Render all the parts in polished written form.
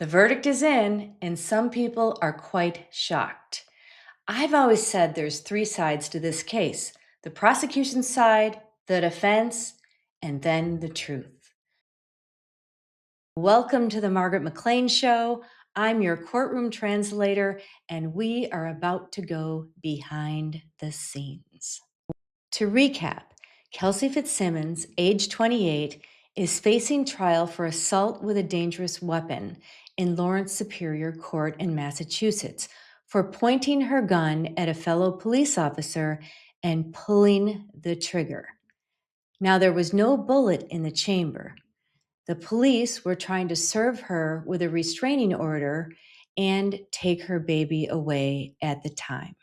The verdict is in, and some people are quite shocked. I've always said there's three sides to this case: the prosecution side, the defense, and then the truth. Welcome to the Margaret McLean Show. I'm your courtroom translator, and we are about to go behind the scenes. To recap, Kelsey Fitzsimmons, age 28, is facing trial for assault with a dangerous weapon in Lawrence Superior Court in Massachusetts for pointing her gun at a fellow police officer and pulling the trigger. Now, there was no bullet in the chamber. The police were trying to serve her with a restraining order and take her baby away at the time.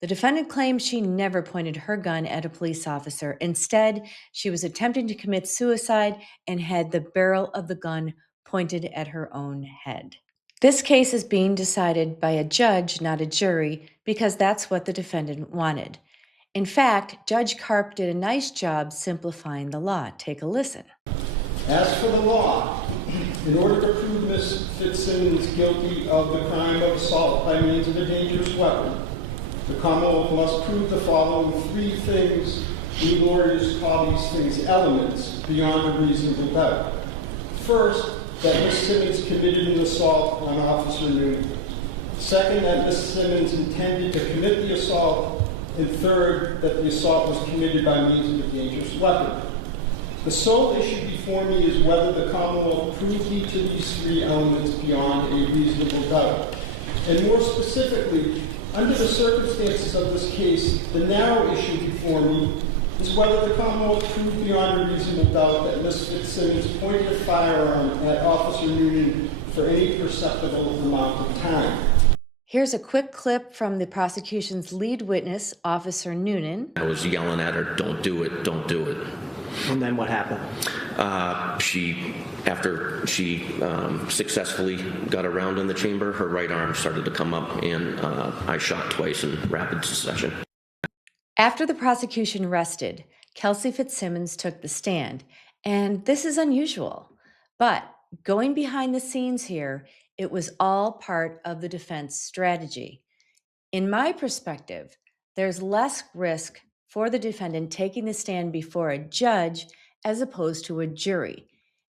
The defendant claims she never pointed her gun at a police officer. Instead, she was attempting to commit suicide and had the barrel of the gun pointed at her own head. This case is being decided by a judge, not a jury, because that's what the defendant wanted. In fact, Judge Karp did a nice job simplifying the law. Take a listen. As for the law, in order to prove Ms. Fitzsimmons guilty of the crime of assault by means of a dangerous weapon, the Commonwealth must prove the following three things. We lawyers call these things elements beyond a reasonable doubt. First, that Ms. Simmons committed an assault on Officer Newman. Second, that Ms. Simmons intended to commit the assault. And third, that the assault was committed by means of a dangerous weapon. The sole issue before me is whether the Commonwealth proved each of these three elements beyond a reasonable doubt. And more specifically, under the circumstances of this case, the narrow issue before me is whether the Commonwealth proved beyond a reasonable doubt that Ms. Fitzsimmons pointed a firearm at Officer Newman for any perceptible amount of time. Here's a quick clip from the prosecution's lead witness, Officer Noonan. I was yelling at her, "Don't do it, don't do it." And then what happened? After she successfully got around in the chamber, her right arm started to come up, and I shot twice in rapid succession. After the prosecution rested, Kelsey Fitzsimmons took the stand, and this is unusual. But going behind the scenes here, it was all part of the defense strategy. In my perspective, there's less risk for the defendant taking the stand before a judge as opposed to a jury.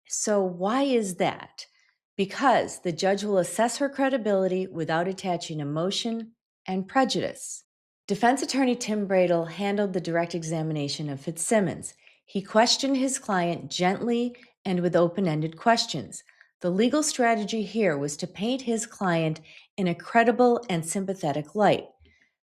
So why is that? Because the judge will assess her credibility without attaching emotion and prejudice. Defense attorney Tim Bradel handled the direct examination of Fitzsimmons. He questioned his client gently and with open-ended questions. The legal strategy here was to paint his client in a credible and sympathetic light.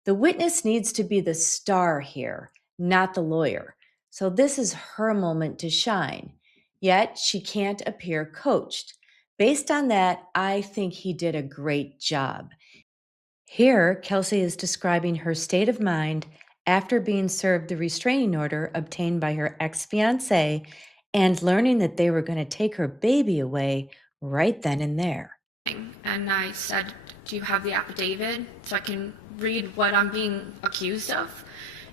The witness needs to be the star here, not the lawyer. So this is her moment to shine. Yet she can't appear coached. Based on that, I think he did a great job. Here, Kelsey is describing her state of mind after being served the restraining order obtained by her ex-fiancé and learning that they were going to take her baby away right then and there. And I said, "Do you have the affidavit so I can read what I'm being accused of?"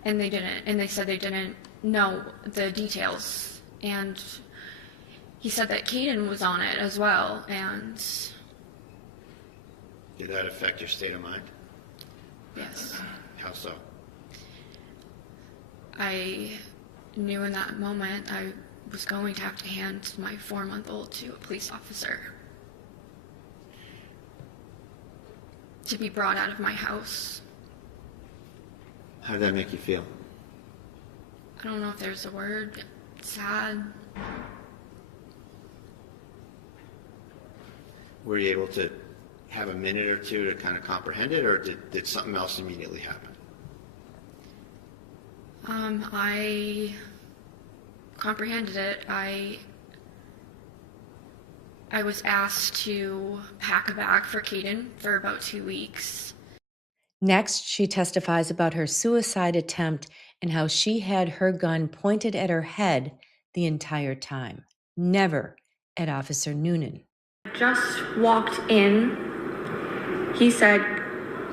And they didn't. And they said they didn't know the details. And he said that Caden was on it as well. And did that affect your state of mind? yes. How so? I knew in that moment I was going to have to hand my 4-month-old to a police officer to be brought out of my house. How did that make you feel? I don't know if there's a word. Sad. Were you able to have a minute or two to kind of comprehend it, or did something else immediately happen? I comprehended it. I was asked to pack a bag for Caden for about 2 weeks. Next, she testifies about her suicide attempt and how she had her gun pointed at her head the entire time, never at Officer Noonan. Just walked in. He said,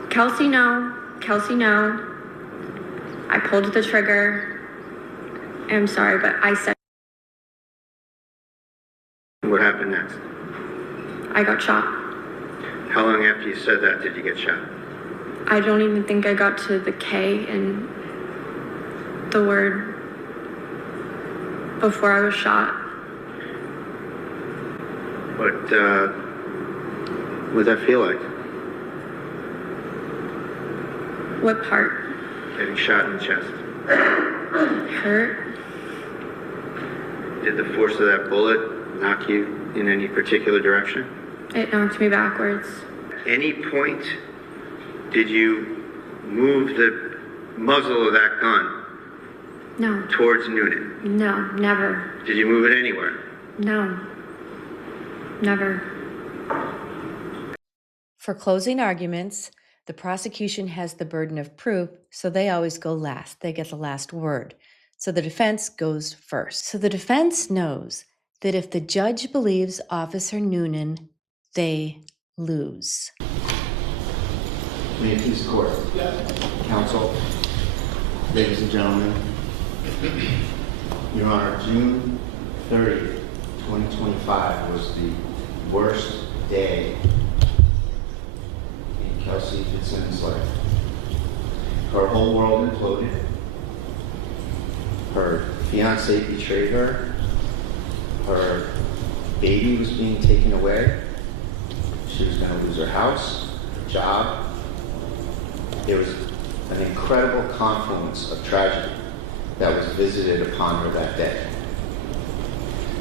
"Kelsey, no. Kelsey, no." I pulled the trigger. I'm sorry, but I said. What happened next? I got shot. How long after you said that did you get shot? I don't even think I got to the K in the word before I was shot. What did that feel like? What part? Getting shot in the chest. Hurt? Did the force of that bullet knock you in any particular direction? It knocked me backwards. At any point, did you move the muzzle of that gun No. towards Noonan? No, never. Did you move it anywhere? No. Never. For closing arguments, the prosecution has the burden of proof, so they always go last. They get the last word. So the defense goes first. So the defense knows that if the judge believes Officer Noonan, they lose. May it please the court. Counsel, ladies and gentlemen. Your Honor, June 30th, 2025 was the worst day in Kelsey Fitzsimmons' life. Her whole world imploded. Her fiance betrayed her. Her baby was being taken away. She was going to lose her house, her job. There was an incredible confluence of tragedy that was visited upon her that day.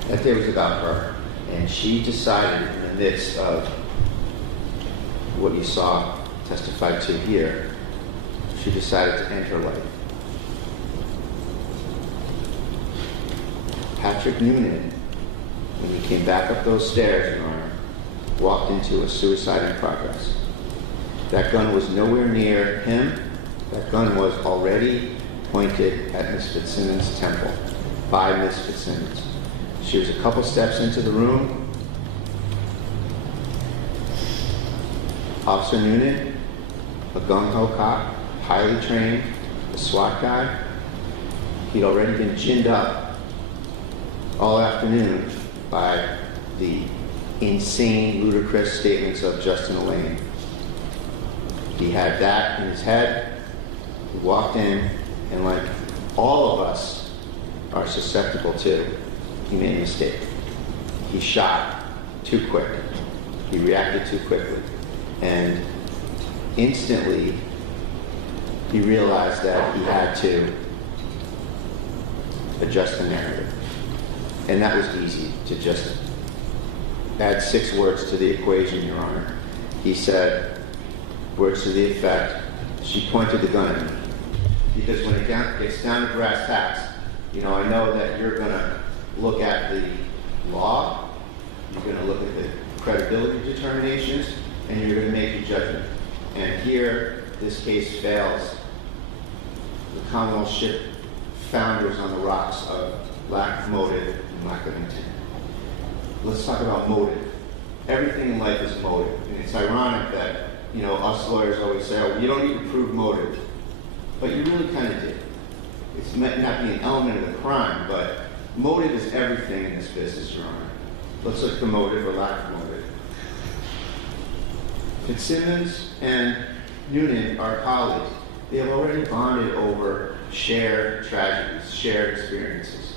That day was about her, and she decided in the midst of what you saw testified to here, she decided to end her life. Patrick Noonan, when he came back up those stairs, Your Honor, walked into a suicide in progress. That gun was nowhere near him. That gun was already pointed at Miss Fitzsimmons' temple by Miss Fitzsimmons. She was a couple steps into the room. Officer Noonan, a gung-ho cop, highly trained, a SWAT guy, he'd already been ginned up all afternoon by the insane, ludicrous statements of Justin Elaine. He had that in his head. He walked in, and like all of us are susceptible to, he made a mistake. He shot too quick. He reacted too quickly. And instantly, he realized that he had to adjust the narrative. And that was easy, to just add 6 words to the equation, Your Honor. He said, words to the effect, she pointed the gun at me. Because when it gets down to brass tacks, you know, I know that you're going to look at the law, you're going to look at the credibility determinations, and you're going to make your judgment. And here, this case fails. The Commonwealth ship founders on the rocks of lack of motive and lack of intent. Let's talk about motive. Everything in life is motive. And it's ironic that, you know, us lawyers always say, oh, you don't need to prove motive. But you really kind of did. It's might not be an element of the crime, but motive is everything in this business, Your Honor. Let's look at the motive or lack of motive. Fitzsimmons and Noonan are colleagues. They have already bonded over shared tragedies, shared experiences.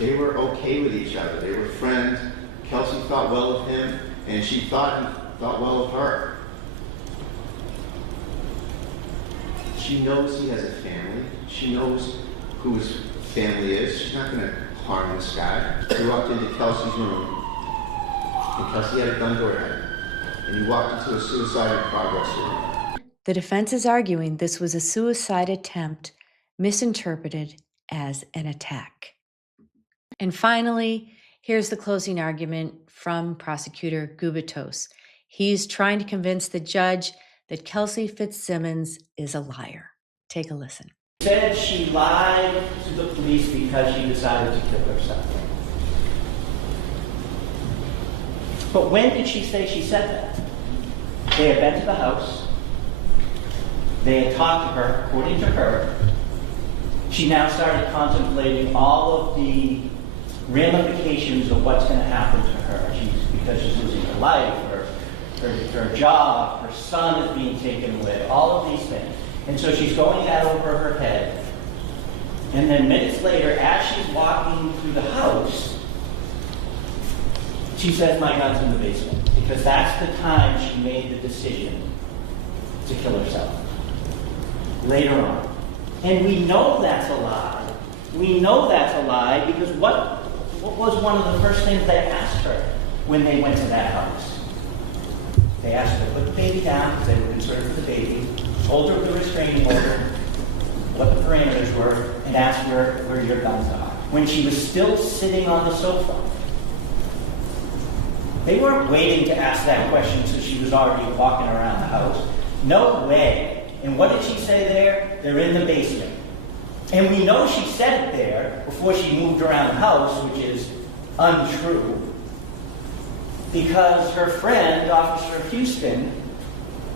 They were okay with each other. They were friends. Kelsey thought well of him, and she thought he thought well of her. She knows he has a family. She knows who his family is. She's not going to harm this guy. He walked into Kelsey's room, and Kelsey had a gun door at him. And he walked into a suicide in progress room. The defense is arguing this was a suicide attempt misinterpreted as an attack. And finally, here's the closing argument from Prosecutor Gubitos. He's trying to convince the judge that Kelsey Fitzsimmons is a liar. Take a listen. Said she lied to the police because she decided to kill herself. But when did she say she said that? They had been to the house. They had talked to her, according to her. She now started contemplating all of the ramifications of what's going to happen to her. Because she's losing her life, or her job, her son is being taken away, all of these things. And so she's going that over her head. And then minutes later, as she's walking through the house, she says, my gun's in the basement. Because that's the time she made the decision to kill herself. Later on. And we know that's a lie. We know that's a lie because what was one of the first things they asked her when they went to that house? They asked her to put the baby down because they were concerned for the baby, told her the restraining order, what the parameters were, and asked her where your guns are. When she was still sitting on the sofa. They weren't waiting to ask that question so she was already walking around the house. No way. And what did she say there? They're in the basement. And we know she said it there before she moved around the house, which is untrue. Because her friend, Officer Houston,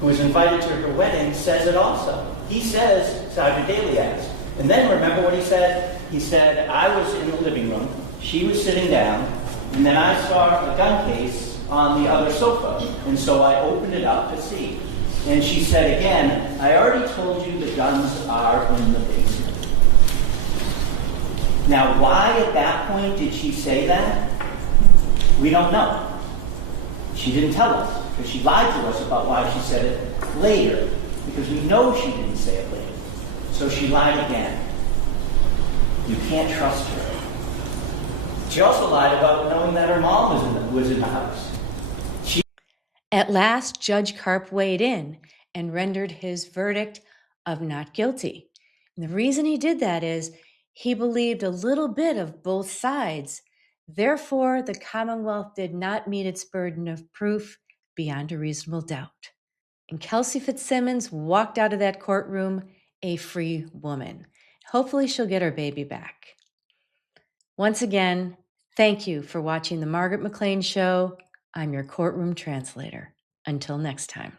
who was invited to her wedding, says it also. He says, Sergeant Daly asked. And then remember what he said? He said, I was in the living room, she was sitting down, and then I saw a gun case on the other sofa. And so I opened it up to see. And she said again, I already told you the guns are in the basement. Now, why at that point did she say that? We don't know. She didn't tell us, because she lied to us about why she said it later, because we know she didn't say it later. So she lied again. You can't trust her. She also lied about knowing that her mom was in the house. At last, Judge Karp weighed in and rendered his verdict of not guilty. And the reason he did that is he believed a little bit of both sides. Therefore, the Commonwealth did not meet its burden of proof beyond a reasonable doubt. And Kelsey Fitzsimmons walked out of that courtroom a free woman. Hopefully, she'll get her baby back. Once again, thank you for watching the Margaret McLean Show. I'm your courtroom translator. Until next time.